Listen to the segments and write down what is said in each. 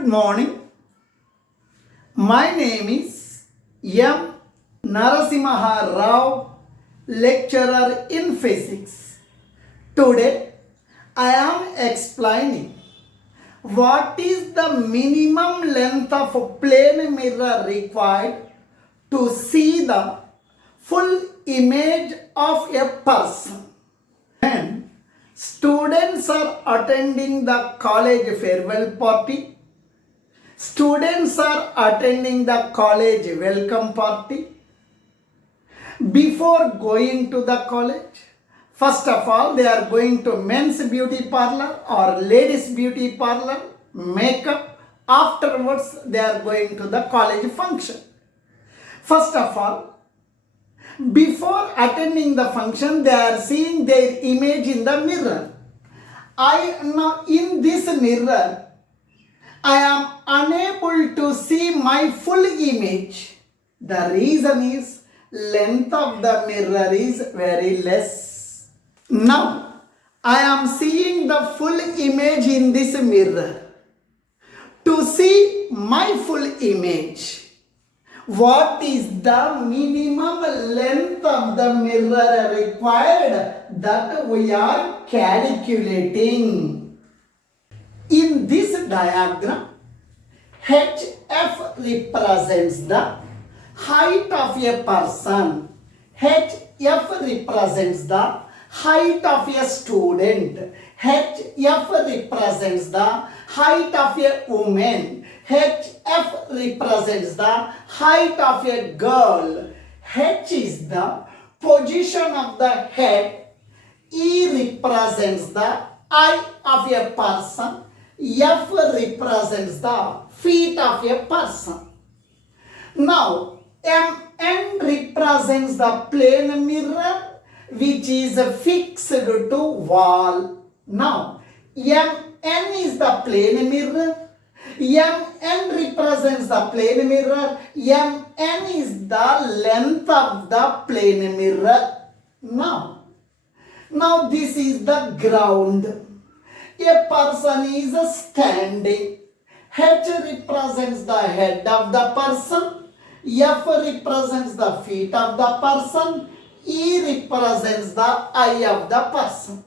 Good morning. My name is M. NARASIMHARAO, lecturer in physics. Today, I am explaining what is the minimum length of a plane mirror required to see the full image of a person. When students are attending the college farewell party, students are attending the college welcome party. Before going to the college, first of all, they are going to men's beauty parlor or ladies beauty parlor, makeup. Afterwards, they are going to the college function. First of all, before attending the function, they are seeing their image in the mirror. Now in this mirror, I am unable to see my full image. The reason is length of the mirror is very less. Now, I am seeing the full image in this mirror. To see my full image, what is the minimum length of the mirror required that we are calculating? In this diagram, HF represents the height of a person. HF represents the height of a student. HF represents the height of a woman. HF represents the height of a girl. H is the position of the head. E represents the eye of a person. F represents the feet of a person. Now, MN represents the plane mirror which is fixed to wall. Now, MN is the plane mirror. MN represents the plane mirror. MN is the length of the plane mirror. Now this is the ground. A person is standing. H represents the head of the person. F represents the feet of the person. E represents the eye of the person.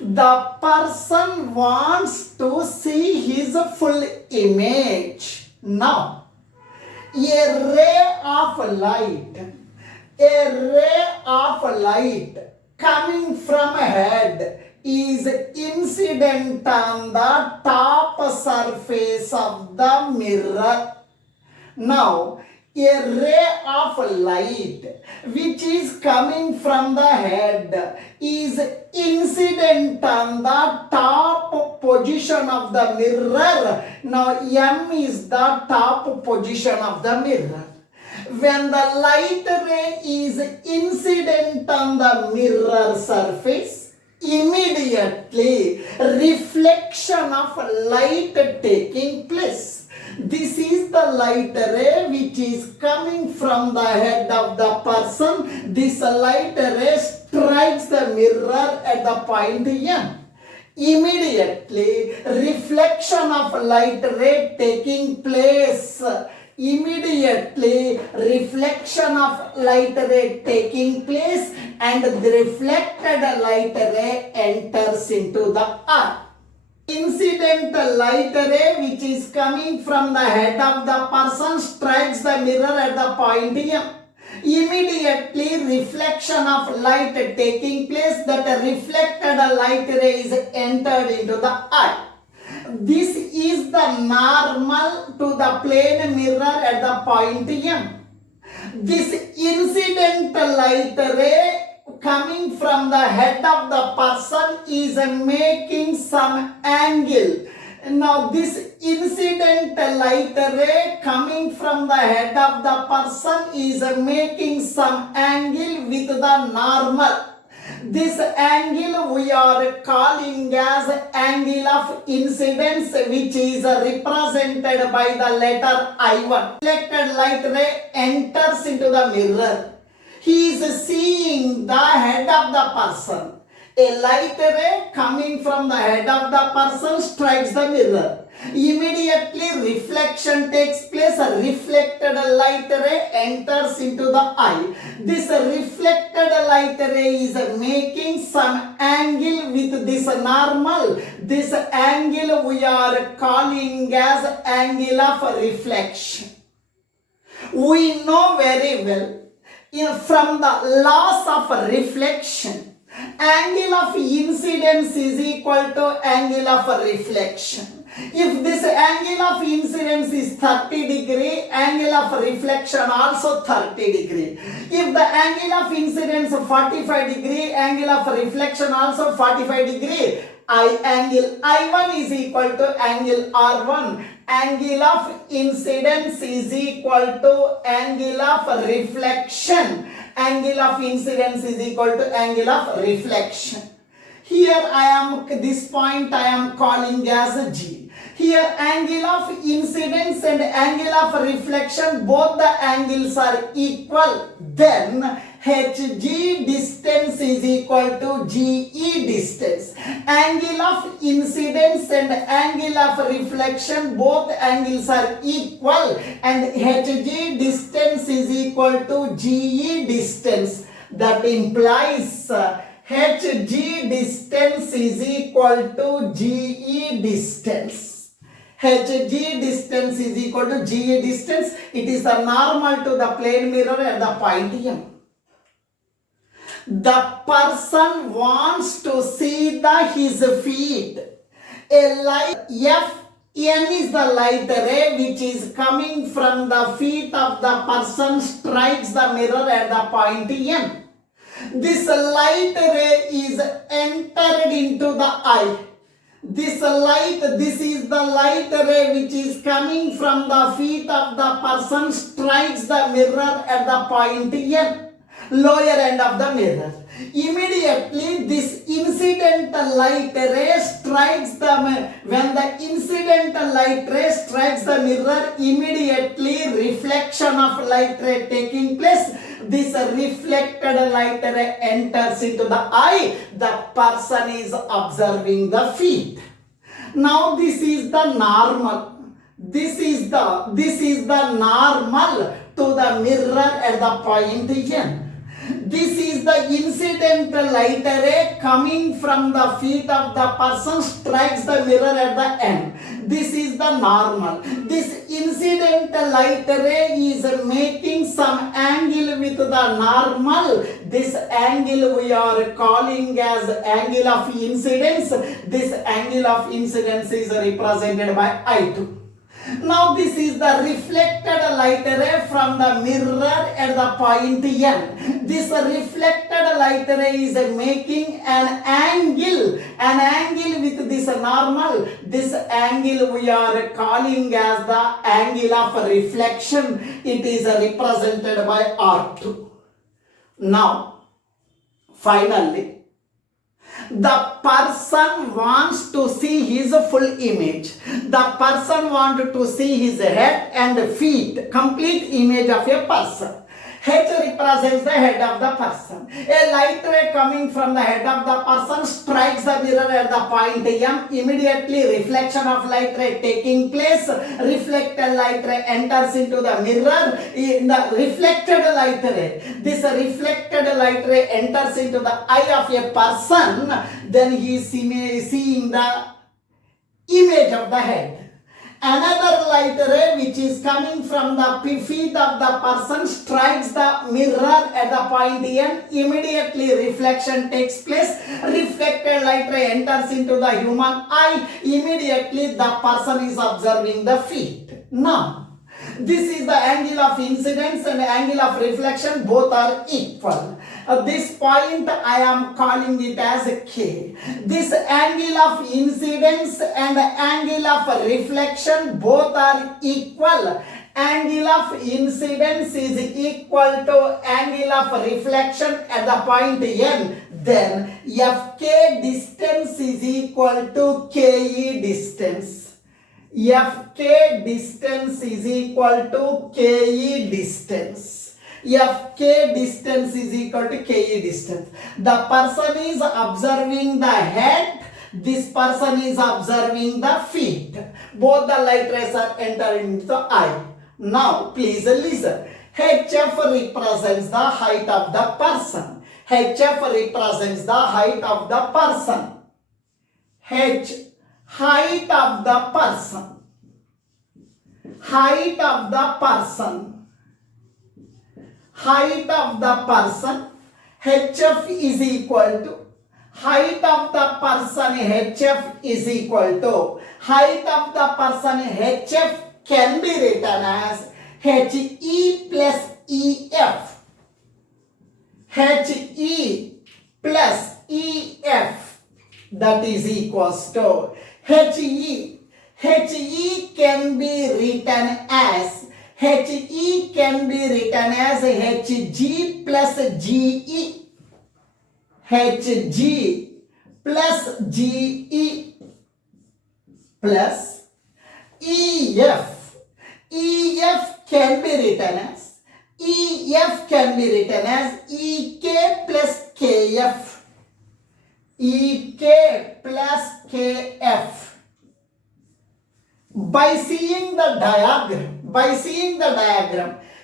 The person wants to see his full image. Now, a ray of light coming from a head is incident on the top surface of the mirror. Now, a ray of light which is coming from the head is incident on the top position of the mirror. Now, M is the top position of the mirror. When the light ray is incident on the mirror surface, immediately reflection of light taking place. This is the light ray which is coming from the head of the person. This light ray strikes the mirror at the point M. Immediately reflection of light ray taking place. Immediately reflection of light ray taking place and the reflected light ray enters into the earth. Incident light ray which is coming from the head of the person strikes the mirror at the point M. Immediately reflection of light taking place, that reflected light ray is entered into the eye. This is the normal to the plane mirror at the point M. This incident light ray coming from the head of the person is making some angle. Now this incident light ray coming from the head of the person is making some angle with the normal. This angle we are calling as angle of incidence, which is represented by the letter I1. Reflected light ray enters into the mirror. He is seeing the head of the person. A light ray coming from the head of the person strikes the mirror. Immediately reflection takes place. A reflected light ray enters into the eye. This reflected light ray is making some angle with this normal. This angle we are calling as angle of reflection. We know very well from the laws of reflection, angle of incidence is equal to angle of reflection. If this angle of incidence is 30 degree, angle of reflection also 30 degree. If the angle of incidence 45 degree, angle of reflection also 45 degree. Angle I1 is equal to angle R1. Angle of incidence is equal to angle of reflection. Angle of incidence is equal to angle of reflection. Here this point I am calling as G. Here angle of incidence and angle of reflection, both the angles are equal. Then HG distance is equal to GE distance. Angle of incidence and angle of reflection, both angles are equal, and HG distance is equal to GE distance. That implies HG distance is equal to GE distance. HG distance is equal to GE distance. It is the normal to the plane mirror at the point M. The person wants to see his feet. A light Fn is the light ray which is coming from the feet of the person strikes the mirror at the point M. This light ray is entered into the eye. This is the light ray which is coming from the feet of the person strikes the mirror at the point N, lower end of the mirror. Immediately this incidental light ray strikes when the incidental light ray strikes the mirror, immediately reflection of light ray taking place. This reflected light ray enters into the eye. The person is observing the feet. Now this is the normal. This is the normal to the mirror at the point N. This is the incidental light ray coming from the feet of the person strikes the mirror at the end. This is the normal. This incidental light ray is making some angle with the normal. This angle we are calling as angle of incidence. This angle of incidence is represented by I2. Now this is the reflected light ray from the mirror at the point N. This reflected light ray is making an angle with this normal. This angle we are calling as the angle of reflection. It is represented by R2. Now, finally, the person wants to see his full image. The person wants to see his head and feet, complete image of a person. H represents the head of the person. A light ray coming from the head of the person strikes the mirror at the point M. Immediately reflection of light ray taking place. Reflected light ray enters into the mirror. In the reflected light ray, this reflected light ray enters into the eye of a person. Then he is seeing the image of the head. Another light ray which is coming from the feet of the person strikes the mirror at the point N. Immediately reflection takes place. Reflected light ray enters into the human eye. Immediately the person is observing the feet. Now, this is the angle of incidence and angle of reflection, both are equal. At this point I am calling it as K. This angle of incidence and angle of reflection, both are equal. Angle of incidence is equal to angle of reflection at the point N. Then Fk distance is equal to Ke distance. Fk distance is equal to Ke distance. FK distance is equal to KE distance. The person is observing the head. This person is observing the feet. Both the light rays are entering into the eye. Now, please listen. HF represents the height of the person. HF represents the height of the person. H, height of the person. Height of the person. Height of the person. HF is equal to height of the person. HF is equal to height of the person. HF can be written as HE plus EF. HE plus EF, that is equals to HE. HE can be written as HG plus GE. HG plus GE plus EF. EF can be written as EK plus KF. EK plus KF. By seeing the diagram,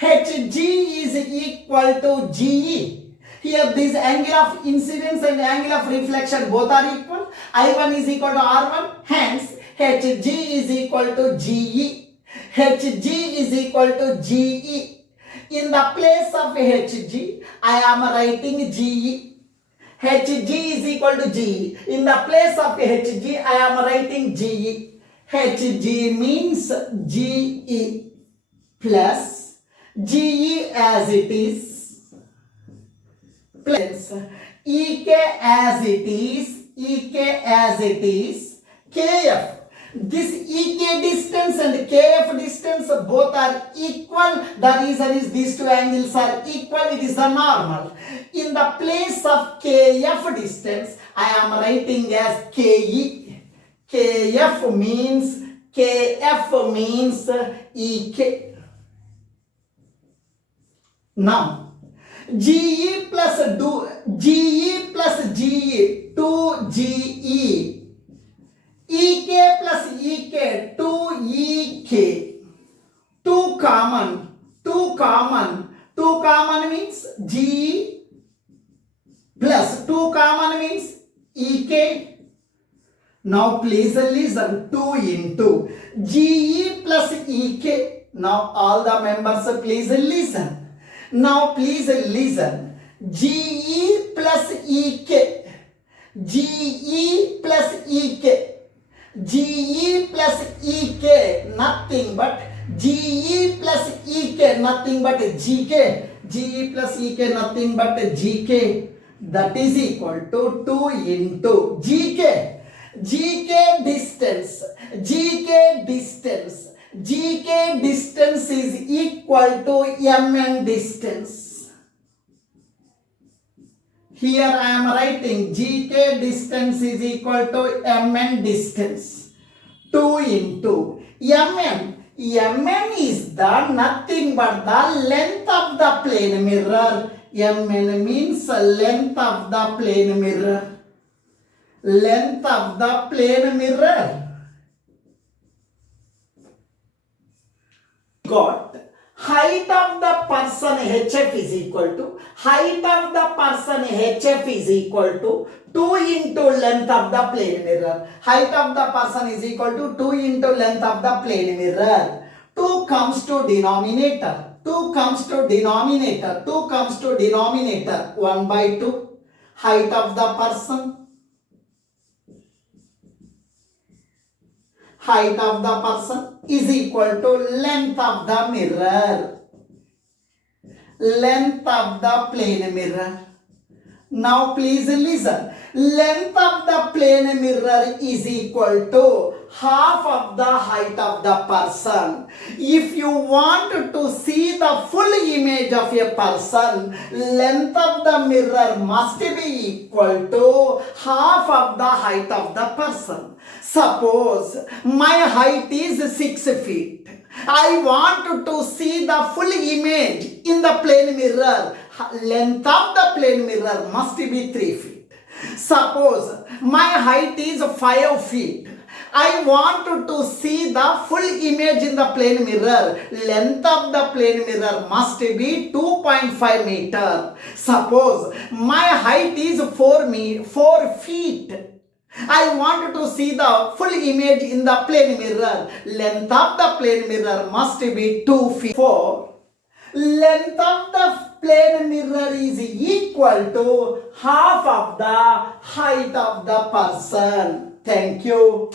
HG is equal to GE. Here this angle of incidence and angle of reflection both are equal. I1 is equal to R1. Hence, HG is equal to GE. HG is equal to GE. In the place of HG, I am writing GE. HG is equal to GE. In the place of HG, I am writing GE. HG means GE plus GE as it is plus EK as it is KF. This EK distance and KF distance both are equal. The reason is these two angles are equal. It is the normal. In the place of KF distance, I am writing as KE. KF means EK. Now, GE plus GE 2GE. EK plus EK 2EK. 2 common means GE plus 2 common means EK. Now please listen. 2 into GE plus EK. Now all the members please listen. Now please listen. GE plus EK. GE plus EK. GE plus EK nothing but GE plus EK nothing but GK. GE plus EK nothing but GK. That is equal to 2 into GK. GK distance is equal to MN distance. Here I am writing GK distance is equal to MN distance. 2 into MN. MN is the nothing but the length of the plane mirror. MN means length of the plane mirror. Length of the plane mirror. Got height of the person HF is equal to height of the person HF is equal to 2 into length of the plane mirror. Height of the person is equal to 2 into length of the plane mirror. 2 comes to denominator. 2 comes to denominator. 2 comes to denominator. 1 by 2. Height of the person. Height of the person is equal to length of the mirror. Length of the plane mirror. Now please listen. Length of the plane mirror is equal to half of the height of the person. If you want to see the full image of a person, length of the mirror must be equal to half of the height of the person. Suppose my height is 6 feet. I want to see the full image. in the plane mirror, length of the plane mirror must be 3 feet. Suppose my height is 5 feet. I want to see the full image in the plane mirror. Length of the plane mirror must be 2.5 meter. Suppose my height is 4 feet. I want to see the full image in the plane mirror. Length of the plane mirror must be 2 feet. 4. Length of the plane mirror is equal to half of the height of the person. Thank you.